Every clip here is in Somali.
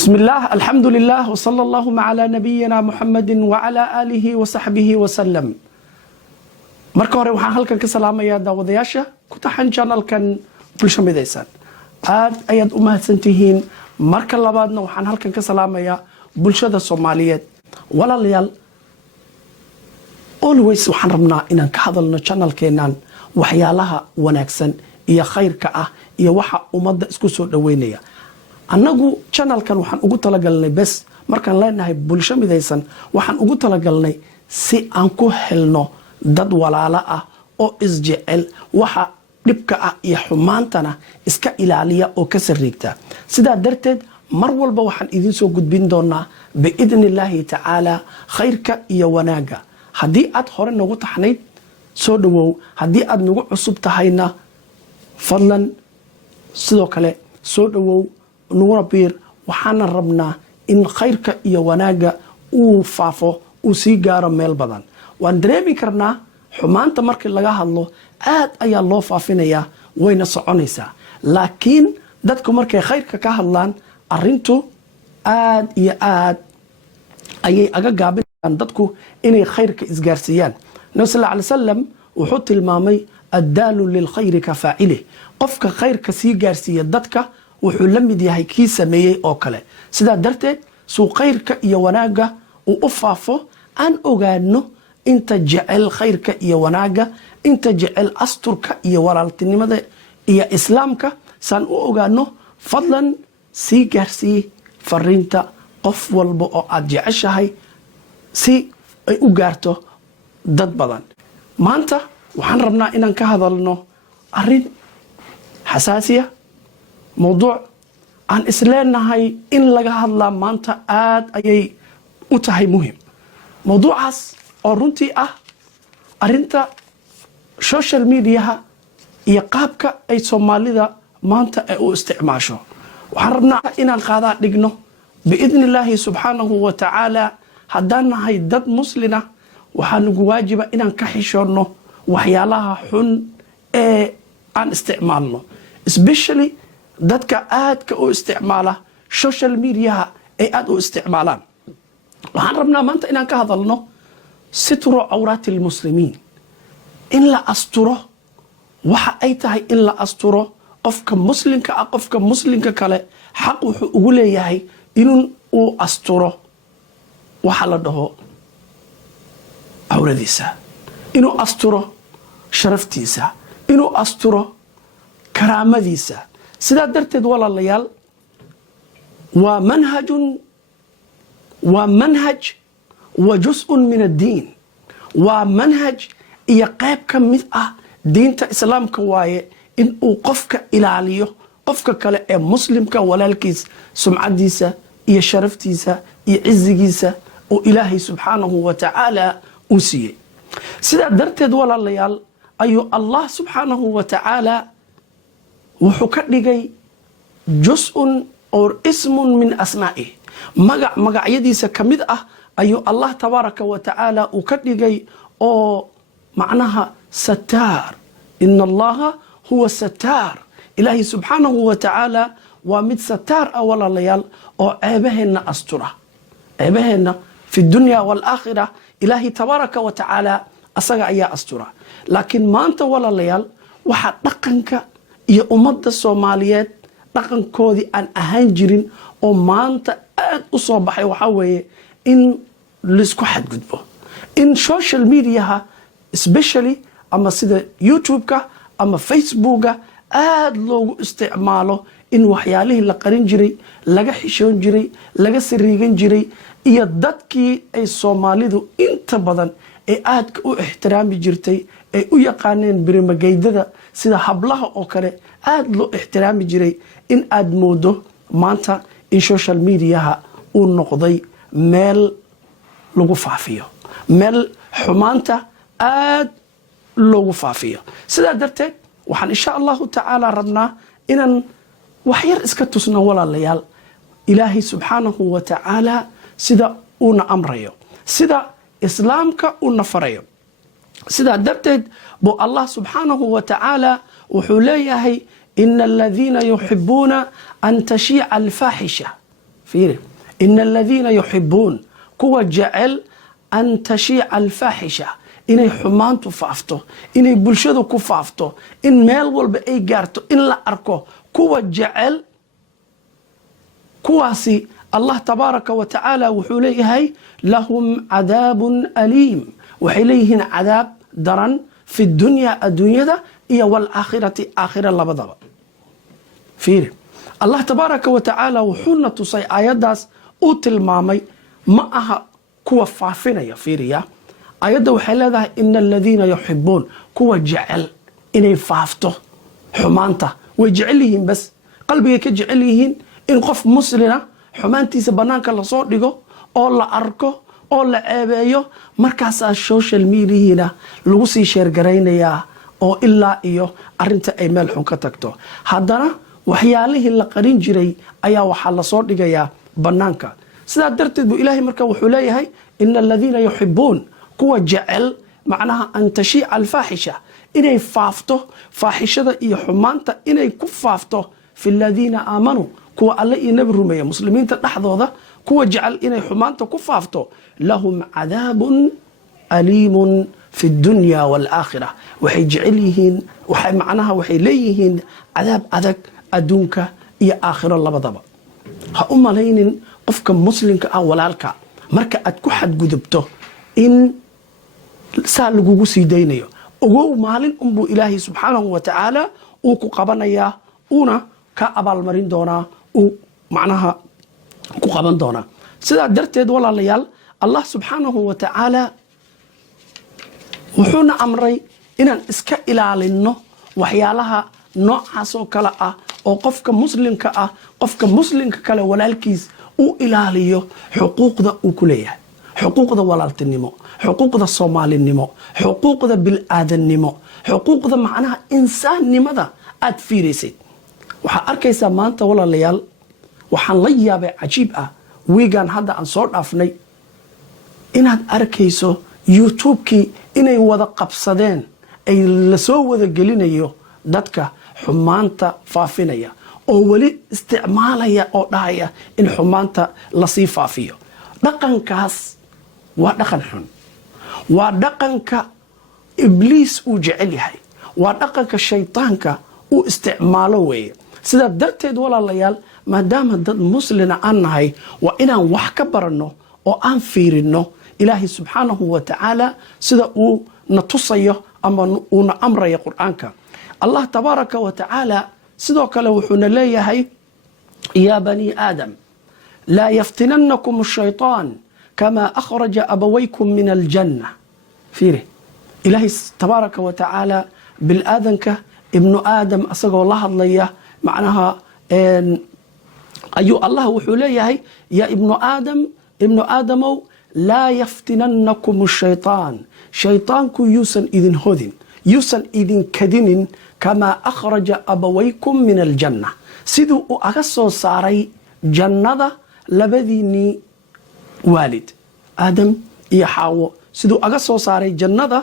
بسم الله الحمد لله وصلى اللهم على نبينا محمد وعلى آله وصحبه وسلم. marka hore waxaan halkan ka salaamayaa daawadayaasha ku taxan channelkan bulsho midaysan. aad ayaad u mahadsantihiin. marka labaadna waxaan halkan ka salaamayaa bulshada Soomaaliyeed. walaalayaal, always waxaan rabnaa inaan ka hadalno channelkeenan waxyaalaha wanaagsan iyo khayrka ah iyo waxa ummadda isku soo dhaweynaya. annagu channelkan waxaan ugu talagalnay bes markaan leenahay bulsho midaysan waxaan ugu talagalnay si aan ku helno dad walaalo ah oo isjecel waxa dhibka ah iyo xumaantana iska ilaaliya oo ka sariigta. sidaa darteed mar walba waxaan idin soo gudbin doonaa biidnillaahi tacaala khayrka iyo wanaaga. haddii aad hore nagu taxnayd soo dhawow, haddii aad nagu cusub tahayna fadlan sidoo kale soo dhawow nuguna biir. waxaana rabnaa in khayrka iyo wanaaga uu faafo, uu sii gaaro meel badan. waan dareemi karnaa xumaanta markii laga hadlo aad ayaa loo faafinayaa, wayna soconaysaa. laakiin dadku markay khayrka ka hadlaan arintu aad iyo aad ayay aga gaabinayaan dadku inay khayrka isgaarsiiyaan. nabi sal alla alay wasalam wuxuu tilmaamay addaalu lilkhayri ka faacilih. qofka khayrka sii gaarsiiya dadka wuxuu la mid yahay kii sameeyey oo kale. sidaa darteed suu khayrka iyo wanaaga uu u faafo aan ogaano inta jecel khayrka iyo wanaaga, inta jecel asturka iyo walaaltinimada iyo islaamka, saan u ogaano fadlan sii gaarsii fariinta qof walba oo aad jeceshahay si ay u gaarto dad badan. maanta waxaan rabnaa inaan ka hadalno arin xasaasiya, mowduuc aan isleenahay in laga hadlaa maanta aad ayay u tahay muhim. mowduucaas oo runtii ah arinta social mediaha iyo qaabka ay soomaalida maanta ay u isticmaasho. waxaan rabnaa inaan qaadaa dhigno biidnillaahi subxaanahu wa tacaala. haddaan nahay dad muslina waxaa nagu waajiba inaan ka xishoonno waxyaalaha xun ee aan isticmaalno, especially dadka aadka u isticmaala social mediaha ay aad u isticmaalaan. waxaan rabnaa maanta inaan ka hadalno sitru cawraati lmuslimiin, in la asturo waxa ay tahay in la asturo. qofka muslimka ah qofka muslimka kale xaq wuxuu ugu leeyahay in uu asturo waxa la dhaho cawradiisa, inuu asturo sharaftiisa, inuu asturo karaamadiisa. sidaa darteed walaalayaal, waa manhaj wa jus-un min addiin. waa manhaj iyo qayb ka mid ah diinta islaamka waaye in uu qofka ilaaliyo qofka kale ee muslimka walaalkiis sumcadiisa iyo sharaftiisa iyo cizigiisa oo ilaahay subxaanahu wa tacaala uu siiyey. sidaa darteed walaalayaal ayuu allah subxaanahu wa tacaala wuxuu ka dhigay jus-un or ismun min asmaa'ih, magacyadiisa ka mid ah ayuu allah tabaaraka wa tacaala uu ka dhigay oo macnaha sataar. ina allaha huwa sataar. ilaahay subxaanahu wa tacaala waa mid sataar ah walaalayaal oo ceebaheenna astura. ceebaheenna fi dunya waalaakhira ilaahay tabaaraka wa tacaala asaga ayaa astura. laakiin maanta walaalayaal waxaa dhaqanka iyo ummadda Soomaaliyeed dhaqankoodii aan ahaan jirin oo maanta aad u soo baxay waxaa weeye in laisku xadgudbo, in social mediaha especially ama sida YouTube-ka ama Facebook-ga aad loogu isticmaalo in waxyaalihii la qarin jiray, laga xishoon jiray, laga sariigan jiray, iyo dadkii ay Soomaalidu inta badan ee aadka u ixtiraami jirtay ay u yaqaaneen birimageydada sida hablaha oo kale aad loo ixtiraami jiray, in aad moodo maanta in social mediaha uu noqday meel lagu faafiyo, meel xumaanta aad loogu faafiyo. sidaa darteed waxaan insha allahu tacaala rabnaa inaan wax yar iska tusno walaalayaal ilaahay subxaanahu wa tacaala sida uuna amrayo, sida islaamka uuna farayo. sidaa darteed buu allah subxaanahu wa tacaala wuxuu leeyahay ina aladiina yuxibuuna an tashiica alfaaxisha fiiri, ina aladiina yuxibuun kuwa jecel an tashiica alfaaxisha inay xumaantu faafto, inay bulshadu ku faafto, in meel walba ay gaarto, in la arko kuwa jecel, kuwaasi allah tabaaraka wa tacaala wuxuu leeyahay lahum cadaabun aliim, waxay leeyihiin cadaab daran fi dunya adduunyada iyo waalaakhirati aakhira labadaba. fiiri, allah tabaaraka wa tacaala wuxuuna tusay aayaddaas uu tilmaamay ma aha kuwa faafinaya. fiiriya, ayadda waxay leedahay ina aladiina yuxibuun kuwa jecel inay faafto xumaanta, way jecel yihiin, bas qalbigay ka jecel yihiin in qof muslina xumaantiisa bannaanka lasoo dhigo oo la arko oo la ceebeeyo, markaasaa social mediahina lagu sii sheergaraynayaa oo ilaa iyo arinta ay meel xun ka tagto. haddana waxyaalihii la qarin jiray ayaa waxaa lasoo dhigayaa bannaanka. sidaa darteed buu ilaahay marka wuxuu leeyahay ina aladiina yuxibuun kuwa jecel macnaha an tashiica alfaaxisha inay faafto, faaxishada iyo xumaanta inay ku faafto fi aladiina aamanuu kuwa alle iyo nebi rumeeya muslimiinta dhexdooda, kuwa jecel inay xumaanta ku faafto, lahum cadaabun aliimun fi dunya waalaakhira, waxay jecel yihiin, waxay leeyihiin cadaab adag adduunka iyo aakhiro labadaba. ha u malaynin qofka muslimka ah walaalka marka aad ku xadgudubto in saa lagugu sii daynayo. ogow maalin unbuu ilaahay subxaanahu wa tacaala uu ku qabanayaa, uuna ka abaalmarin doonaa, uu macnaha ku qaban doonaa. sidaa darteed walaalayaal, allah subxaanahu wa tacaala wuxuuna amray inaan iska ilaalinno waxyaalaha noocaas oo kale ah, oo qofka muslimka ah qofka muslimka kale walaalkiis uu ilaaliyo xuquuqda uu ku leeyahay, xuquuqda walaaltinimo, xuquuqda soomaalinimo, xuquuqda bil'aadannimo, xuquuqda macnaha insaannimada aad fiiraysid. waxaad arkaysaa maanta walaalayaal, waxaan la yaabay cajiib ah, wiigan hadda aan soo dhaafnay, inaad arkayso youtubekii inay wada qabsadeen, ay lasoo wada gelinayo dadka xumaanta faafinaya oo weli isticmaalaya oo dhahaya in xumaanta lasii faafiyo. dhaqankaas waa dhaqan xun, waa dhaqanka ibliis uu jecel yahay, waa dhaqanka shaytaanka uu isticmaalo weeye. sidaa darteed walaalayaal, maadaama dad muslina aan nahay, waa inaan wax ka baranno oo aan fiirinno ilaahay subxaanahu wa tacaala sida uu na tusayo ama uuna amraya qur'aanka. allah tabaaraka wa tacaala sidoo kale wuxuuna leeyahay yaa bani aadam laa yaftinannakum ashaytaan kamaa akhraja abawaykum min aljanna. fiiri, ilaahay tabaaraka wa tacaala bilaadanka ibnu aadam asagoo la hadlaya macnaha ayuu allah wuxuu leeyahay yaa ibnu aadamow laa yaftinannakum ashaytaan, shaytaanku yuusan idin hodin, yuusan idin kadinin kamaa akhraja abawaykum min aljanna, siduu uu aga soo saaray jannada labadiinnii waalid aadam iyo xaawo, siduu aga soo saaray jannada,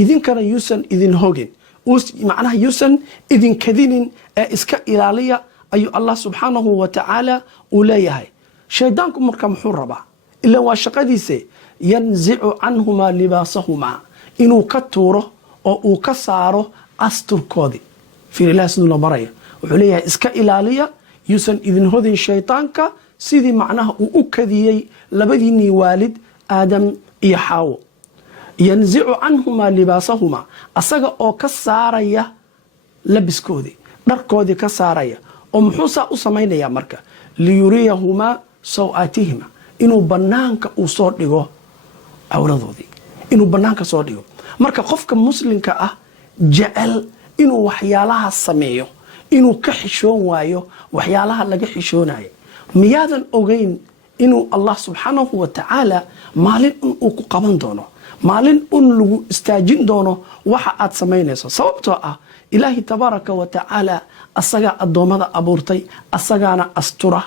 idinkana yuusan idin hogin, macnaha yuusan idin kadinin ee iska ilaaliya ayuu allah subxaanahu wa tacaala uu leeyahay. shaydaanku marka muxuu rabaa? ilan waa shaqadiise, yanzicu canhumaa libaasahumaa, inuu ka tuuro oo uu ka saaro asturkoodii. fiir, ilaah siduu la maraya wuxuu leeyahay iska ilaaliya, yuusan idin hodin shaytaanka sidii macnaha uu u kadiyey labadiinnii waalid aadam iyo xaawo. yanzicu canhumaa libaasahumaa, asaga oo ka saaraya labiskoodii, dharkoodii ka saaraya. oo muxuu saa u samaynayaa marka? liyuriyahumaa saw-aatihima, inuu bannaanka uu soo dhigo cawradoodii, inuu bannaanka soo dhigo. marka qofka muslimka ah jecel inuu waxyaalaha sameeyo, inuu ka xishoon waayo waxyaalaha laga xishoonayo, miyaadan ogeyn inuu allah subxaanahu wa tacaala maalin un uu ku qaban doono, maalin un lagu istaajin doono waxa aad samaynayso? sababtoo ah ilaahi tabaaraka wa tacaala asagaa addoommada abuurtay, asagaana astura.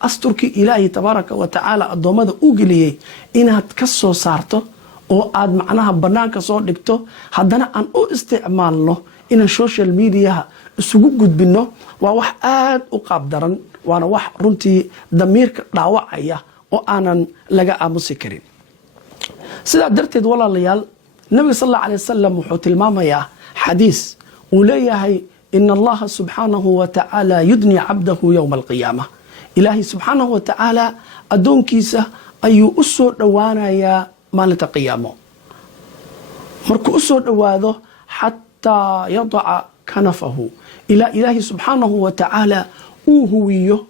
asturkii ilaahi tabaaraka wa tacaala addoommada u geliyey inaad ka soo saarto oo aad macnaha bannaanka soo dhigto, haddana aan u isticmaalno inaan social mediaha isugu gudbinno, waa wax aad u qaab daran waana wax runtii damiirka dhaawacaya oo aanan laga aamusi karin. sidaa darteed walaalayaal, nabiga sal alla alay wasalam wuxuu tilmaamayaa xadiis uu leeyahay ina allaha subxaanahu wa tacaala yudni cabdahu yowma alqiyaama. ilaahay subxaanahu wa tacaala addoonkiisa ayuu u soo dhowaanayaa maalinta qiyaamo. markuu u soo dhowaado xataa yadaca kanafahu, ilaa ilaahay subxaanahu wa tacaala uu huwiyo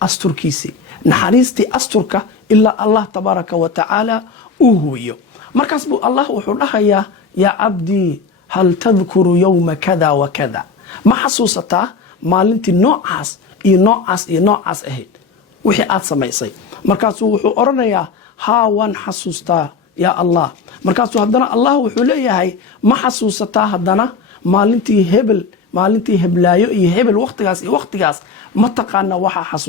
asturkiisii, naxariistii asturka ilaa allah tabaaraka wa tacaala uu huwiyo. markaas buu allah wuxuu dhahayaa yaa cabdii hal tadkuru yowma kada wa kada, ma xasuusataa maalintii noocaas iyo noocaas iyo noocaas ahayd wixii aad samaysay? markaasuu wuxuu odhanayaa haa, waan xasuustaa yaa allah. markaasuu haddana allah wuxuu leeyahay ma xasuusataa haddana maalintii hebel, maalintii heblaayo iyo hebel, waqtigaas iyo waqtigaas ma taqaana waxa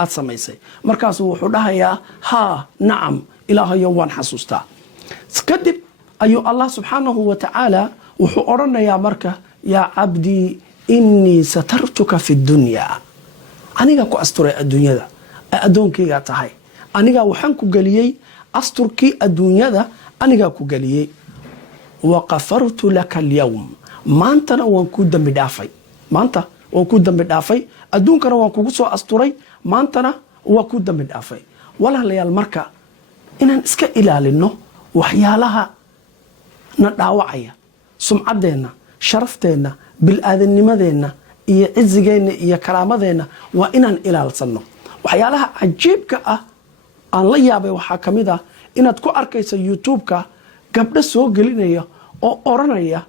aad samaysay? markaasuu wuxuu dhahayaa haa, nacam ilaahayo waan xasuustaa. kadib ayuu allah subxaanahu wa tacaala wuxuu odhanayaa marka yaa cabdii inii satartuka fi dunyaa, anigaa ku asturay adduunyada, addoonkaygaa tahay, anigaa waxaan ku geliyey asturkii adduunyada, anigaa ku geliyey. wa qafartu laka alyawm, maantana waan kuu dambi dhaafay, maanta waan kuu dambi dhaafay, adduunkana waan kugu soo asturay, maantana waa kuu dambi dhaafay. walaalayaal, marka inaan iska ilaalino waxyaalaha na dhaawacaya sumcaddeenna, sharafteenna, bil-aadanimadeenna iyo cizigeenna iyo karaamadeenna, waa inaan ilaalsanno. waxyaalaha cajiibka ah aan la yaabay waxaa ka mid ah inaad ku arkayso youtube-ka gabdho soo gelinaya oo odhanaya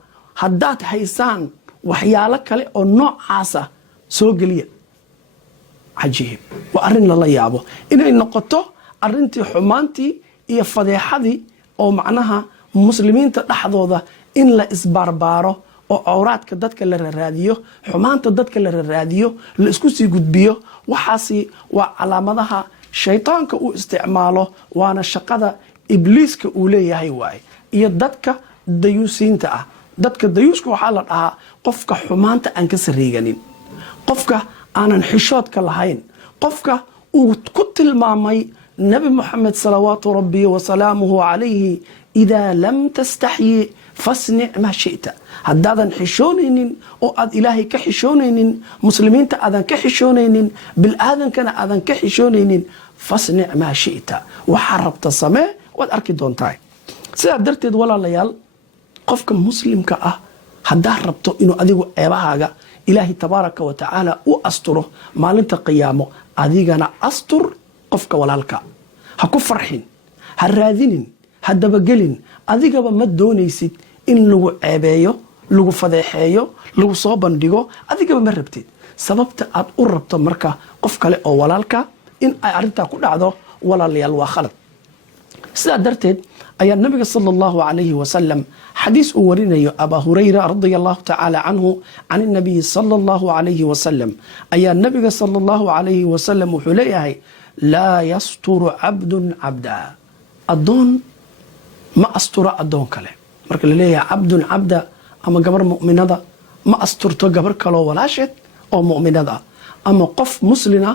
haddaad haysaan waxyaalo kale oo noocaasa soo geliya. cajiib, waa arrin lala yaabo inay noqoto arrintii xumaantii iyo fadeexadii oo macnaha muslimiinta dhexdooda in la isbaarbaaro oo cawraadka dadka la raraadiyo, xumaanta dadka la raraadiyo, la isku sii gudbiyo. waxaasi waa calaamadaha shaytaanka uu isticmaalo, waana shaqada ibliiska uu leeyahay waaye, iyo dadka dayuusiinta ah. dadka dayuuska waxaa la dhahaa qofka xumaanta aan ka sariiganin, qofka aanan xishoodka lahayn, qofka uu ku tilmaamay nabi moxamed salawaatu rabbi wasalaamuhu calayhi idaa lam tastaxyi fasnic maa shita. haddaadan xishoonaynin oo aad ilaahay ka xishoonaynin, muslimiinta aadan ka xishoonaynin, bil-aadankana aadan ka xishoonaynin, fasnic maa shita, waxaa rabta samee, waad arki doontaa. sidaa darteed walaalayaal, qofka muslimka ah haddaad rabto inuu adigu ceebahaaga ilaahay tabaaraka wa tacaala u asturo maalinta qiyaamo, adigana astur qofka walaalka. ha ku farxin, ha raadinin, ha dabagelin. adigaba ma doonaysid in lagu ceebeeyo, lagu fadeexeeyo, lagu soo bandhigo, adigaba ma rabtid. sababta aad u rabto marka qof kale oo walaalka in ay arrintaa ku dhacdo, walaalayaal, waa khalad. sidaa darteed ayaa nabiga sala allahu calayhi wasalam xadiis uu warinayo abaa hurayra radia allahu tacaala canhu can inabiyi sala allahu calayhi wasalam, ayaa nabiga sala allahu calayhi wasalam wuxuu leeyahay laa yasturu cabdun cabda, addoon ma asturo addoon kale. marka la leeyahay cabdun cabda, ama gabar mu'minada ma asturto gabar kaloo walaasheed oo mu'minad ah, ama qof muslina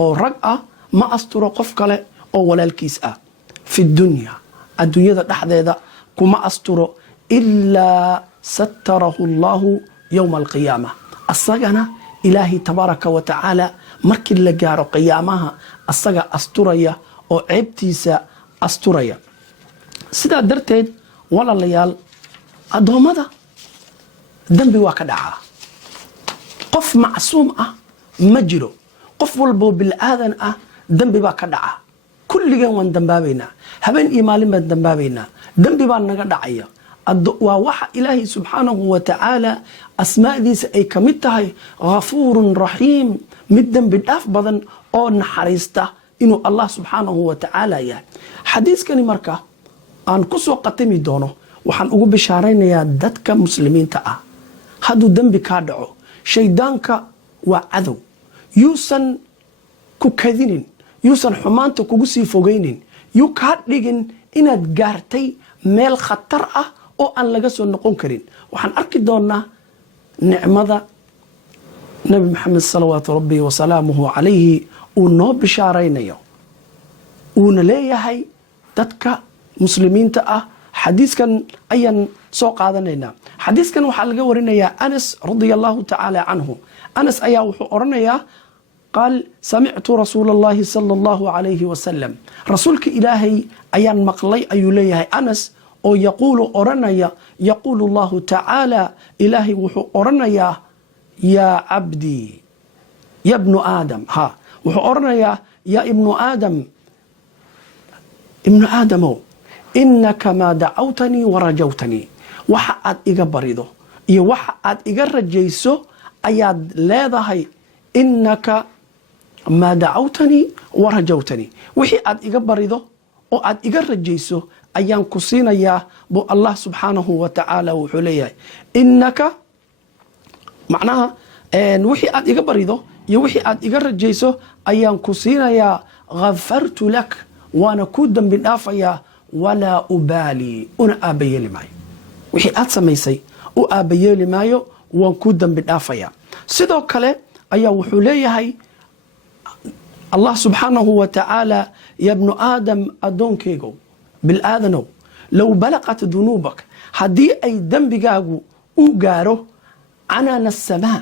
oo rag ah ma asturo qof kale oo walaalkiis ah. fi dunya, adduunyada dhexdeeda kuma asturo ilaa satarahu allahu yowma alqiyaama, asagana ilaahay tabaaraka wa tacaala markii la gaaro qiyaamaha asaga asturaya oo ceebtiisa asturaya. sidaa darteed walaalayaal, addoommada dembi waa ka dhacaa, qof macsuum ah ma jiro, qof walboo bil-aadan ah dembi baa ka dhaca. kulligeen waan dambaabaynaa, habeen iyo maalin baan dambaabaynaa, dembi baa naga dhacaya. waa waxa ilaahay subxaanahu wa tacaala asmaadiisa ay ka mid tahay ghafuurun raxiim, mid dembi dhaaf badan oo naxariista inuu allah subxaanahu wa tacaala yahay. xadiiskani marka aan ku soo qatami doono, waxaan ugu bishaaraynayaa dadka muslimiinta ah, hadduu dembi kaa dhaco, shaydaanka waa cadow, yuusan ku kadinin, yuusan xumaanta kugu sii fogaynin, yuu kaa dhigin inaad gaartay meel khatar ah oo aan laga soo noqon karin. waxaan arki doonaa nabi maxamed salawaatu rabbi wasalaamuhu calayhi uu noo bishaaraynayo uuna leeyahay dadka muslimiinta ah. xadiiskan ayaan soo qaadanaynaa. xadiiskan waxaa laga warinayaa anas radia allahu tacaala canhu. anas ayaa wuxuu odhanayaa qaal samictu rasuula allahi sala allahu calayhi wasalam, rasuulka ilaahay ayaan maqlay ayuu leeyahay anas oo yaquulu odhanaya, yaquulu allahu tacaala, ilaahay wuxuu odhanayaa yaa cabdii ya bnu aadam, wuxuu odhanayaa yaa ibnu aadam, ibnu aadamow, inaka maa dacawtanii warajawtanii, waxa aad iga barido iyo waxa aad iga rajayso ayaad leedahay. inaka maa dacawtanii warajawtanii, wixii aad iga barido oo aad iga rajayso ayaan ku siinayaa buu allah subxaanahu wa tacaala wuxuu leeyahay. inaka macnaha wixii aad iga barido iyo wixii aad iga rajayso ayaan ku siinayaa. ghafartu lak, waana ku dambi dhaafayaa. walaa ubaali, una aabayeeli maayo. wixii aad samaysay u aabayeeli maayo, waan ku dambi dhaafayaa. sidoo kale ayaa wuxuu leeyahay allah subxaanahu wa tacaala, ya bnu aadam, addoonkeygow, bil'aadanow, low balaqat dunuubak, haddii ay dembigaagu u gaaro canaana asamaa,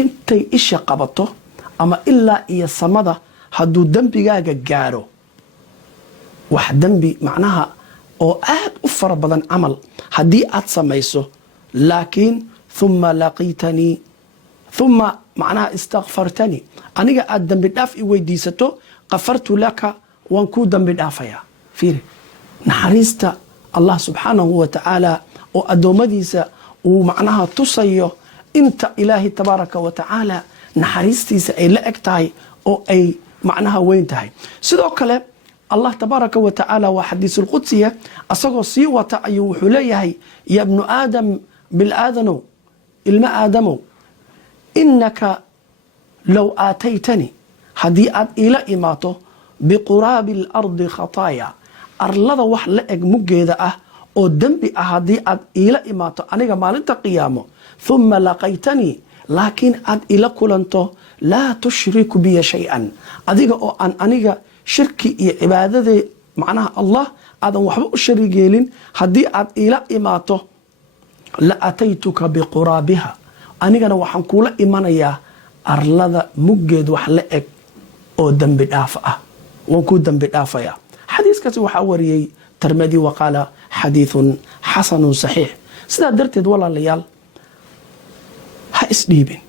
intay isha qabato ama ilaa iyo samada hadduu dembigaaga gaaro, wax dembi macnaha oo aad u fara badan camal haddii aad samayso, laakiin uma laqiitanii, uma macnaha istakfartanii, aniga aad dembi dhaaf i weydiisato, kafartu laka, waan kuu dembi dhaafayaa. fiiri naxariista allah subxaanahu wa tacaala oo addoommadiisa uu macnaha tusayo inta ilaahay tabaaraka wa tacaala naxariistiisa ay la eg tahay oo ay macnaha weyn tahay. sidoo kale allah tabaaraka wa tacaala waa xadiisulqudsiya, asagoo sii wata ayuu wuxuu leeyahay ya bnu aadam, bil'aadanow, ilma aadamow, inaka low aataytanii, haddii aad iila imaato biquraabi alardi khataaya, arlada wax la eg muggeeda ah oo dembi ah haddii aad iila imaato aniga maalinta qiyaamo, uma laqaytanii, laakiin aad ila kulanto laa tushriku biya shay-an, adiga oo aan aniga shirki iyo cibaadadee macnaha allah aadan waxba u shariig yeelin, haddii aad iila imaato, la ataytuka biquraabiha, anigana waxaan kuula imanayaa arlada muggeed wax la eg oo dembi dhaaf ah, waan kuu dembi dhaafayaa. xadiiskaasi waxaa wariyey tirmidi wa qaala xadiithun xasanun saxiix. sidaa darteed walaalayaal, ha isdhiibin.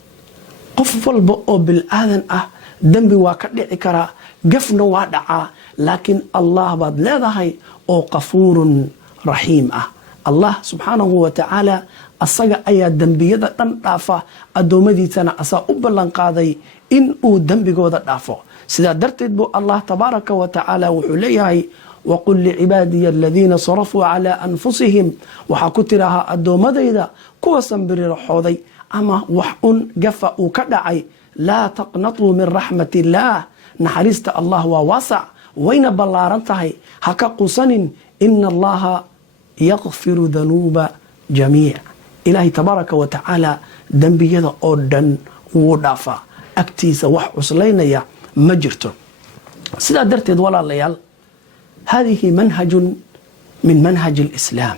qof walba oo bil'aadan ah dembi waa ka dhici karaa, gafna waa dhacaa, laakiin allah baad leedahay oo qafuurun raxiim ah. allah subxaanahu wa tacaala asaga ayaa dembiyada dhan dhaafa, addoommadiisana asaa u ballan qaaday in uu dembigooda dhaafo. sidaa darteed buu allah tabaaraka wa tacaala wuxuu leeyahay waqul licibaadiya aladiina sarafuu calaa anfusihim, waxaa ku tirahaa addoommadayda kuwa sanbiriraxooday ama wax un gafa uu ka dhacay, laa taqnatuu min raxmat illaah, naxariista allah waa waasac, wayna ballaaran tahay, ha ka qusanin, ina allaha yakfiru danuuba jamiic, ilaahay tabaaraka wa tacaala dembiyada oo dhan wuu dhaafaa, agtiisa wax cuslaynaya ma jirto. sidaa darteed walaalayaal, hadihi manhajun min manhaji alislaam,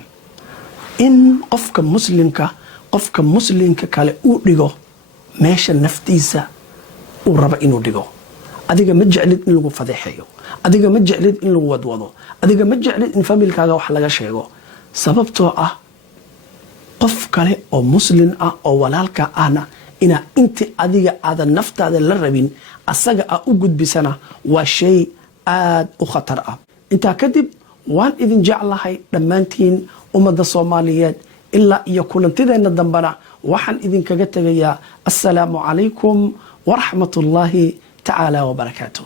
in qofka muslimka kale uu dhigo meesha naftiisa uu raba inuu dhigo. adiga ma jeclid in lagu fadeexeeyo, adiga ma jeclid in lagu wadwado, adiga ma jeclid in familkaaga wax laga sheego, sababtoo ah qof kale oo muslim ah oo walaalka ahna inaa inti adiga aadan naftaada la rabin asaga a u gudbisana waa shay aad u khatar ah. intaa kadib waan idin jeclahay dhammaantiin ummadda soomaaliyeed, ilaa iyo kulantideenna dambana waxaan idinkaga tegayaa assalaamu calaykum waraxmat ullaahi tacaala wabarakaatuh.